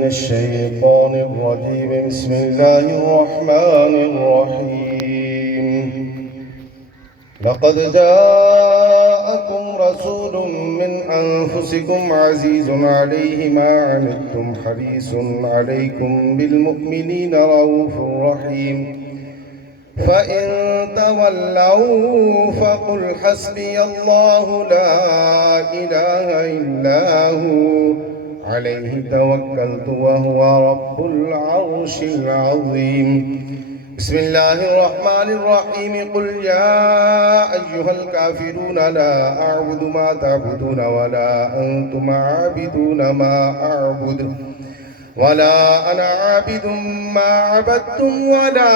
من الشيطان الرجيم. بسم الله الرحمن الرحيم. لقد جاءكم رسول من أنفسكم عزيز عليه ما عنتم حريص عليكم بالمؤمنين رؤوف رحيم. فإن تولوا فقل حسبي الله لا إله إلا هو عليه توكلت وهو رب العرش العظيم. بسم الله الرحمن الرحيم. قل يا أيها الكافرون لا أعبد ما تعبدون ولا أنتم عابدون ما أعبد ولا أنا عابد ما عبدتم ولا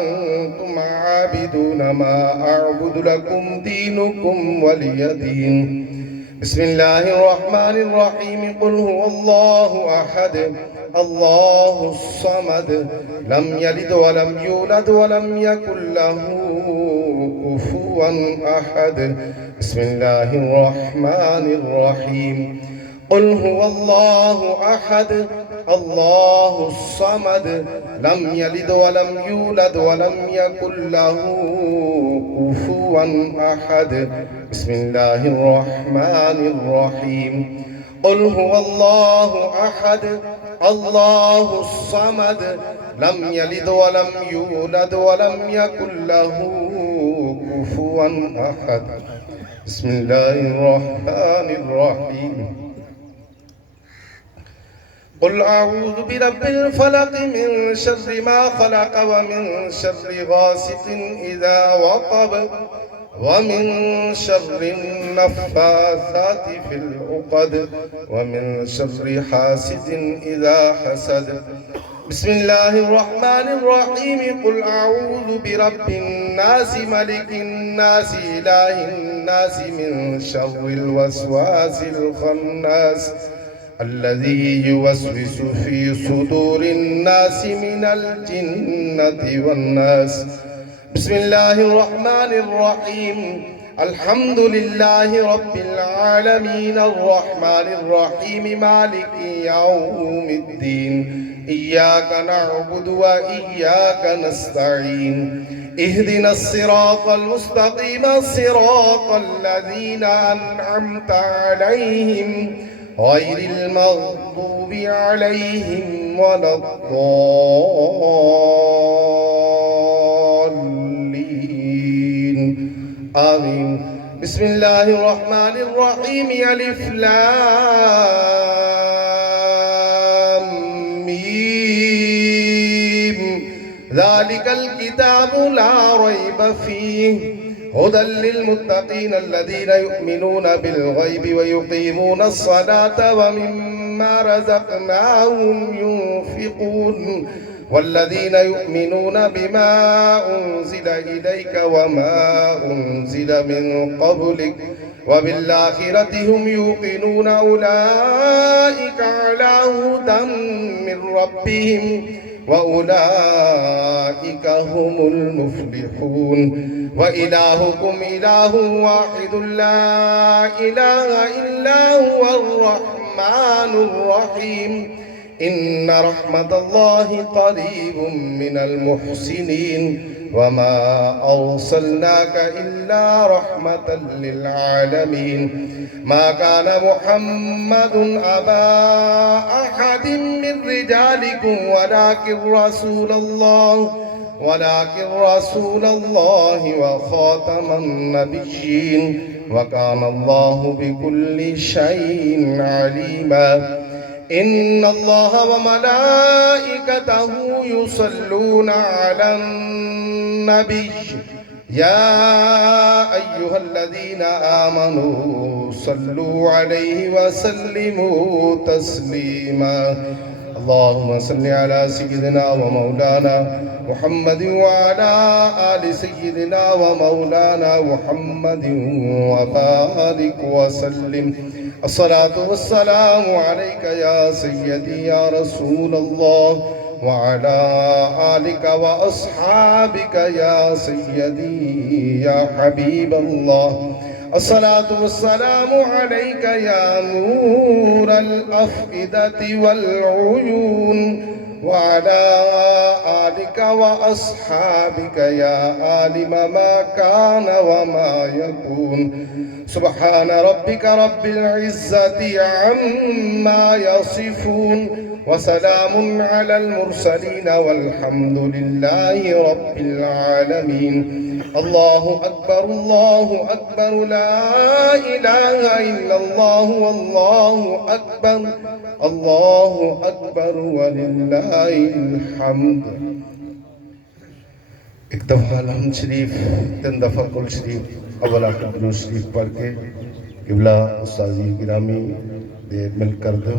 أنتم عابدون ما أعبد لكم دينكم ولي دين. بسم الله الرحمن الرحيم. قل هو الله أحد الله الصمد لم يلد ولم يولد ولم يكن له كفوا أحد. بسم الله الرحمن الرحيم. قل هو الله أحد الله الصمد لم يلد ولم يولد ولم يكن له كفوا أحد. بسم الله الرحمن الرحيم. قل هو الله أحد الله الصمد لم يلد ولم يولد ولم يكن له كفوا أحد. بسم الله الرحمن الرحيم. قل أعوذ برب الفلق من شر ما خلق ومن شر غاسق إذا وقب ومن شر النفاثات في العقد ومن شر حاسد إذا حسد. بسم الله الرحمن الرحيم. قل أعوذ برب الناس ملك الناس إله الناس من شر الوسواس الخناس الذي يوسوس في صدور الناس من الجنة والناس. بسم الله الرحمن الرحيم. الحمد لله رب العالمين الرحمن الرحيم مالك يوم الدين إياك نعبد وإياك نستعين اهدنا الصراط المستقيم صراط الذين أنعمت عليهم غير المغضوب عليهم ولا الضالين آمين. بسم الله الرحمن الرحيم. ألف لام ميم ذلك الكتاب لا ريب فيه هدى للمتقين الذين يؤمنون بالغيب ويقيمون الصلاة ومما رزقناهم ينفقون والذين يؤمنون بما أنزل إليك وما أنزل من قبلك وبالآخرة هم يوقنون أولئك على هدى من ربهم وأولئك هم المفلحون. وإلهكم إله واحد لا إله إلا هو الرحمن الرحيم. إن رحمة الله قريب من المحسنين وما أرسلناك إلا رحمة للعالمين. ما كان محمد أبا أحد من رجالكم ولكن رسول الله وخاتم النبيين وكان الله بكل شيء عليما. إن الله وملائكته يصلون على النبي يا أيها الذين آمنوا صلوا عليه وسلموا تسليما. اللهم صل على سيدنا ومولانا محمد وعلى آل سيدنا ومولانا محمد وبارك وسلم. الصلاة والسلام عليك يا سيدي يا رسول الله وعلى آلك وأصحابك يا سيدي يا حبيب الله. الصلاة والسلام عليك يا نور الأفئدة والعيون وعلى آلك وأصحابك يا عالم ما كان وما يكون سبحان ربك رب العزة عما يصفون وسلام على المرسلين والحمد لله رب العالمين الله أكبر لا إله إلا الله والله أكبر وللہ الحمد. ایک دفعہ الحمد شریف تین دفعہ کل شریف اولا درود شریف پڑھ کے قبلہ استاذی گرامی دے مل کر دو.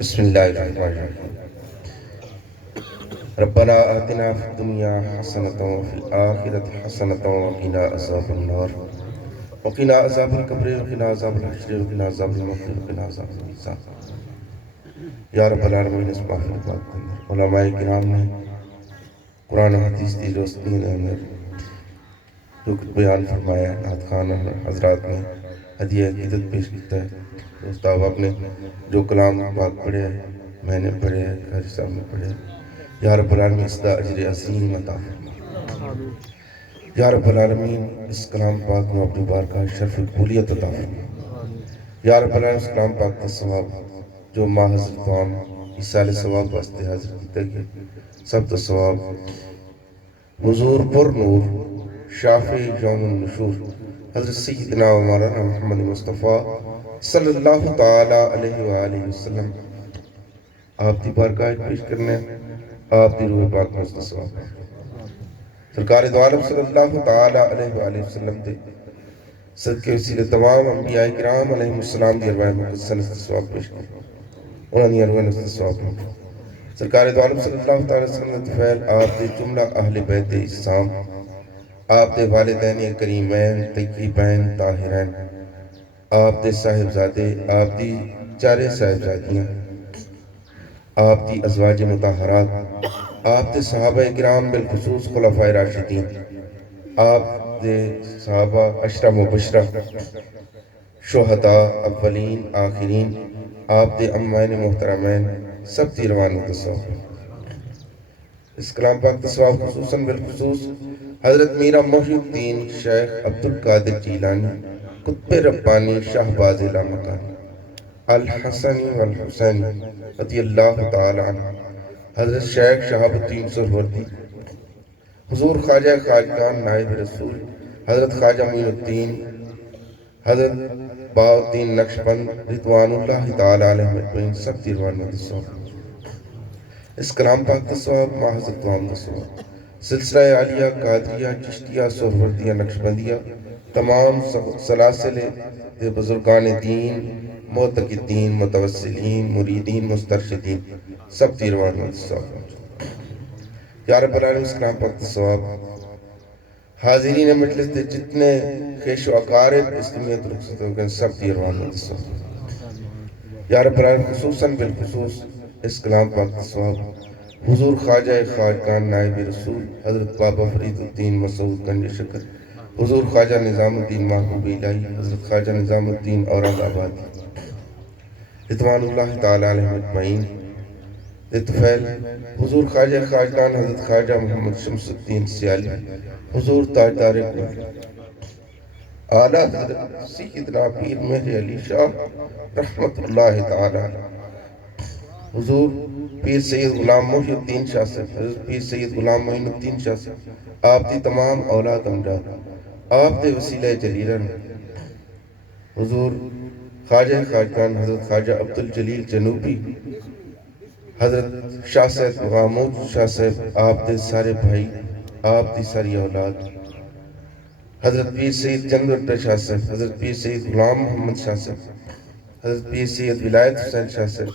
بسم اللہ الرحمن الرحیم. ربنا آتنا فی الدنیا حسنۃ وفی الآخرۃ حسنۃ وقنا عذاب النار وقنا عذاب القبر وقنا عذاب الحشر وقنا عذاب الموت وقنا عذاب المیزان. یا رب العالمین، اس محفل پاک کے اندر علماء کرام نے قرآن و حدیث کی روشنی کے اندر جو بیان فرمایا ہے، نعت خوان حضرات نے ہدیہ عقیدت پیش کیتا ہے. استاد آپ نے جو کلام پاک پڑھے ہے، میں نے پڑھے ہے، گھر صاحب نے پڑھے ہے. یا رب العالمین اس دا اجر عظیم عطا فرما. یا رب العالمین اس کلام پاک میں اپنی بارگاہ شرف قبولیت عطا فرما. یا رب العالمین اس کلام پاک کا ثواب جو ماں حضرت عام ایصال ثواب واسطے حاضر کیتا گیا، سب تو ثواب حضور پر نور شافع یوم النشور حضرت سیدنا و مولانا محمد مصطفیٰ صلی اللہ تعالی علیہ وآلہ وسلم آپ دی بارگاہ پیش کرنے، آپ دی روح پاک مصطفیٰ سرکار دو عالم صلی اللہ تعالی علیہ وآلہ وسلم دے صدقے وسیلے تمام انبیاء کرام علیہ السلام دی ارواح مقدسہ نسل ثواب پیش کرنے، انہاں دی ارواح نسل ثواب پیش کرنے. سرکار دو عالم صلی اللہ تعالی وسلم دے فعل آپ دے جملہ اہل بیت اسلام، آپ دے والدین کریمین طیبین طاہرین، آپ دے صاحبزادے، آپ دی چارے صاحبزادیاں، آپ دی ازواج مطہرات، آپ دے صحابہ کرام بالخصوص خلفائے راشدین، آپ دے صحابہ عشرہ مبشرہ، شہداء اولین آخرین، آپ دے امائن محترمین، سب دی روانت تصواب. اس کلام پاک تصواب خصوصاً بالخصوص حضرت میرا محی الدین شیخ عبدالقادر جیلانی قطب ربانی شہباز لامکانی الحسنی والحسینی رضی اللہ تعالی عنہ، حضرت شیخ شہاب الدین سہروردی، حضور خواجہ خواجگان نائب رسول حضرت خواجہ معین الدین، حضرت بہاء الدین نقشبند رضوان اللہ تعالی علیہ مجمعین، سب دی روانت تصواب. اس کلام پاک تصواب ماں حضرت عام تصواب سلسلہ عالیہ قادریہ چشتیہ سہروردیہ نقشبندیہ، تمام سلاسل دے بزرگان دین، معتقدین، متوسلین، مریدین، مسترشدین، سب دی روانت تصواب. یا رب العالمین اس کلام پاک تصواب حاضرین مجلس دے جتنے خیش و اقارب اسلامیت رخصت ہو گئے، سب دی روانت تصواب. یا رب العالمین خصوصاً بالخصوص اس کلام پاک تصواب حضور خواجہ خواجگان نائب رسول حضرت بابا فرید الدین مسعود گنج شکر، حضور خواجہ نظام الدین محبوب الہی، حضرت خواجہ نظام الدین اورنگ آبادی رضوان اللہ تعالی علیہ مجمعین دے طفیل، حضور خواجہ خواجگان حضرت خواجہ محمد شمس الدین سیالی، حضور تاجدار اعلیٰ حضرت سیدنا پیر مہر علی شاہ رحمت اللہ تعالی، حضور پیر سید غلام محی الدین شاہ صاحب، حضرت پیر سید غلام معین الدین شاہ صاحب، آپ دی تمام اولاد امجاد، آپ دے وسیلہ جلیلن، حضور خواجہ خواجگان حضرت خواجہ عبدالجلیل جنوبی، حضرت شاہ صاحب غامود شاہ صاحب، آپ دے سارے بھائی آپ دی ساری اولاد حضرت پیر سید جنگ اٹر شاہ صاحب، حضرت پیر سید غلام محمد شاہ صاحب، حضرت پیر سید ولایت حسین شاہ صاحب،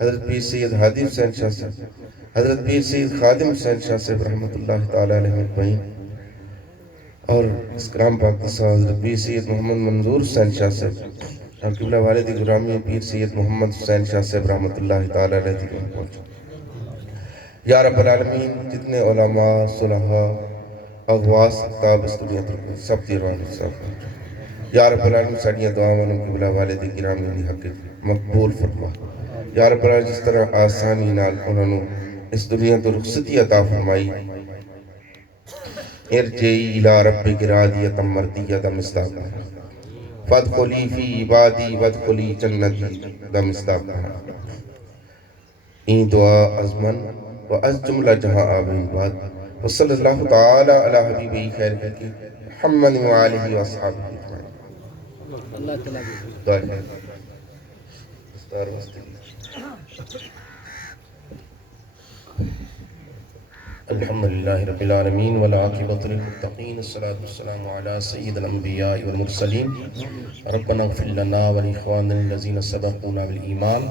حضرت پیر سید ہادی حسین شاہ صاحب، حضرت پیر سید خادم حسین شاہ صاحب رحمۃ اللہ تعالی علیہ مجمعین، اور اس کرام پاک دسا حضرت پیر سید محمد منظور حسین شاہ صاحب اور قبلہ والد گرامی پیر سید محمد حسین شاہ صاحب رحمۃ اللہ تعالی علیہ تک پہنچا۔ یا رب العالمین جتنے علماء صلحاء اغواس اقتاب اس دنیا ترک سب دی روح صاحب، یا رب العالمین ساڑیاں دعاواں قبلہ والد گرامی دی حق مقبول فرما۔ یا رب العالمین جس طرح آسانی نال انہوں نے اس دنیا تو رخصتی عطا فرمائی، ارجعی الى ربک راضیۃ مرضیۃ مصداقا فادخلی فی عبادی وادخلی جنتی مصداقا۔ این دعا از من و از جملہ جہاں آمین بعد، وصلی اللہ تعالی علی حبیبی خیر خلقی محمد و آلہ و اصحابہ اجمعین۔ اللہ تعالی دعا ہے دستار واسطے الحمدللہ رب العالمین والعاقبۃ للمتقین، الصلاۃ والسلام علی سید الانبیاء والمرسلین۔ ربنا اغفر لنا ولاخواننا الذین سبقونا بالایمان،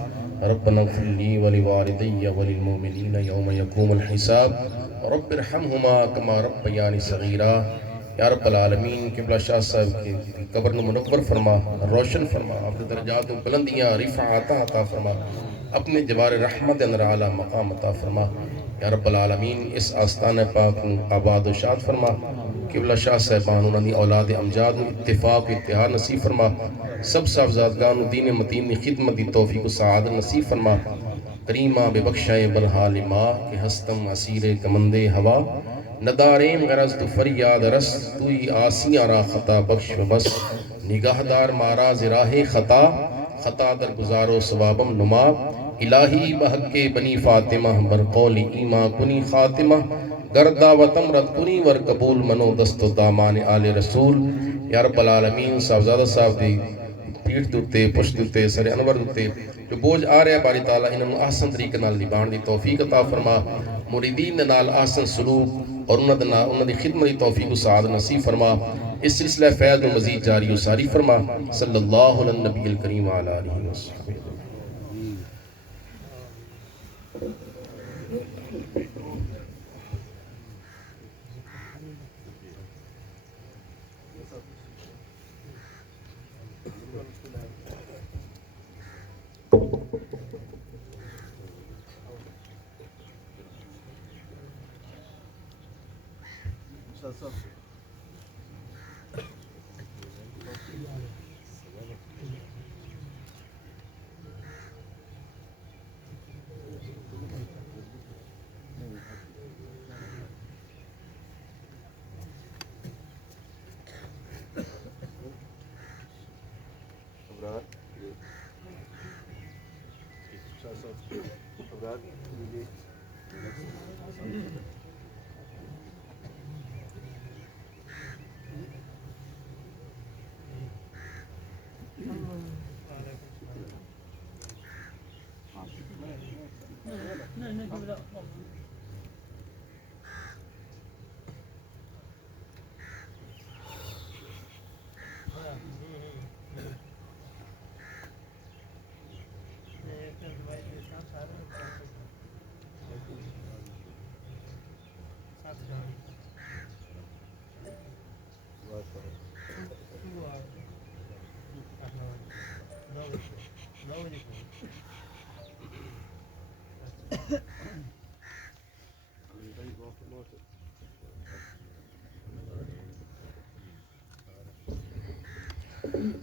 ربنا اغفر لی ولوالدی وللمؤمنین یوم یقوم الحساب، رب ارحمہما کما ربیانی صغیرا۔ یا رب العالمین قبلہ شاہ صاحب کی قبر نو منور فرما، روشن فرما، اپنے درجات و بلندیاں رفعات عطا فرما، اپنے جوار رحمت اندر اعلیٰ مقام عطا فرما۔ یا رب العالمین اس آستان پاک کو آباد و شاد فرما، قبلہ شاہ صاحبان انہوں نے اولاد امجاد میں اتفاق و اتحاد نصیب فرما، سب صاحبزادگان دین متین خدمت دی توفیق و سعادت نصیب فرما۔ کریمہ بے بخشائے برحال ماں کہ ہستم اسیر کمند ہوا، نداریم غرض تو فریاد رس، توی آسیاں را خطا بخش و بس، نگاہدار ماراز راہ خطا، خطا در گزارو ثوابم نما، الہی بحق بنی فاطمہ برقول ایمان کنی خاتمہ، گرداوتم رد کنی ور قبول منو دست و دامان آل رسول۔ یا رب العالمین صاحبزادہ صاحب دی پیٹھ دوتے پشت دوتے سر انور دوتے جو بوجھ آ رہے باری تعالیٰ انہوں آسن طریقے نال نبھان دی توفیق عطا فرما، مریدین نال آسن سلوک اور انہوں دی خدمت دی توفیق و سعادت نصیب فرما۔ اس سلسلہ فیض و مزید جاری و ساری فرما، صلی اللہ علیہ نبی الکریم علیہ آلہ وسلم۔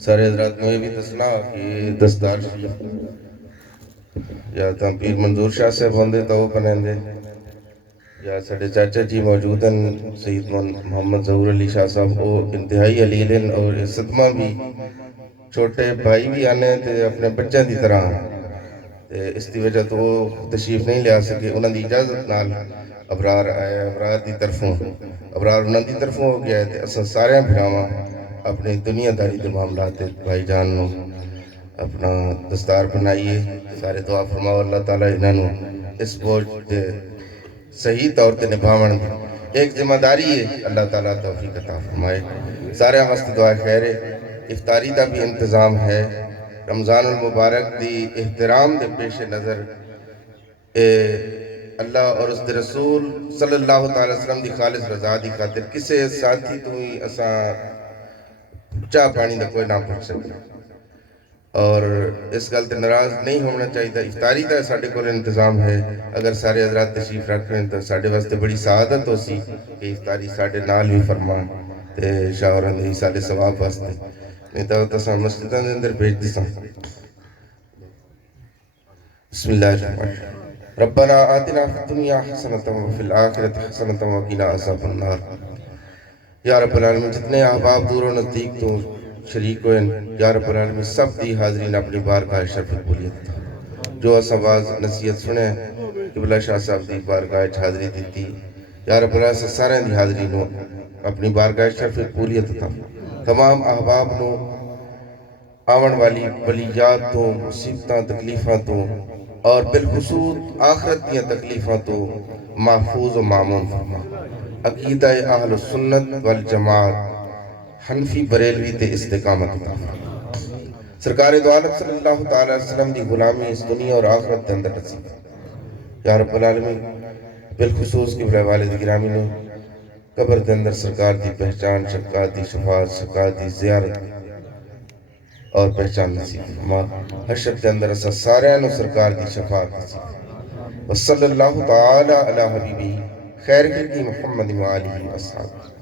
سارے حضرات میں بھی دسنا کہ دستار شریف یا تو پیر منظور شاہ سے بندے تو وہ پنیں دے، یا ساڑھے چاچا جی موجود ہیں سید محمد ظہور علی شاہ صاحب، وہ انتہائی علیل ہیں اور صدمہ بھی چھوٹے بھائی بھی آنے تھے اپنے بچوں دی طرح، اس دی وجہ تو وہ تشریف نہیں لیا سکے، انہوں نے اجازت نال ابرار آئے، ابرار دی طرفوں ابرار انہوں دی طرفوں ہو گیا ہے، اساں سارے بھراواں اپنے دنیا داری دے معاملات بھائی جان نو اپنا دستار بنائیے، سارے دعا فرماؤ اللہ تعالیٰ انہوں اس بوجھ دے صحیح طور تے نبھاون ایک ذمہ داری ہے، اللہ تعالیٰ توفیق عطا فرمائے۔ سارے واسطے دعا خیر ہے، افطاری دا بھی انتظام ہے۔ رمضان المبارک دی احترام دے پیش نظر اللہ اور اس دے رسول صلی اللہ تعالی وسلم دی خالص رضا دی خاطر کسے ساتھی تو ہی اساں چاہ پانی دا کوئی نہ پوچھ سکتے، اور اس گل تے ناراض نہیں ہونا چاہیے۔ افطاری دا ساڈے کول انتظام ہے، اگر سارے حضرات تشریف رکھ رہے ہیں تو ساڈے واسطے بڑی سعادت ہو سی کہ افطاری ساڈے نال بھی فرمان تے شاوراں دے سارے ثواب واسطے، نہیں تو تساں مسجداں دے اندر بھیج دیساں۔ بسم اللہ الرحمن الرحیم۔ ربنا آتنا فی الدنیا حسنۃ وفی الآخرۃ حسنۃ وقنا عذاب النار۔ یا رب العالمین جتنے احباب دور و نزدیک تو شریک ہوئے یا رب العالمین سب دی حاضرین اپنی بارگاہ شرف قبولیت جو اساں باز نصیحت سنے قبلہ شاہ صاحب دی بارگاہ حاضری دیتی یا رب العالمین سارے دی حاضری نو اپنی بارگاہ شرف قبولیت عطا۔ تمام احباب نو آون والی بلیات تو مصیبتاں تکلیفاں تو اور بالخصوص آخرت دیاں تکلیفاں تو محفوظ و معمون فرما۔ عقیدہ اہل سنت والجماعت حنفی بریلوی تے استقامت عطا فرما۔ سرکار دو عالم صلی اللہ تعالی وسلم دی غلامی اس دنیا اور آخرت دے اندر نصیب یا رب العالمین۔ بالخصوص قبلہ والد گرامی نے قبر دے اندر سرکار دی پہچان، شفقات دی شفاعت، شفقات دی زیارت اور پہچان نصیب فرما۔ حشر دے اندر اسا سارے نو سرکار دی شفاعت نصیب فرما۔ وصلی اللہ تعالی علی حبیبی خیر خلقی محمد و آلہ و اصحابہ۔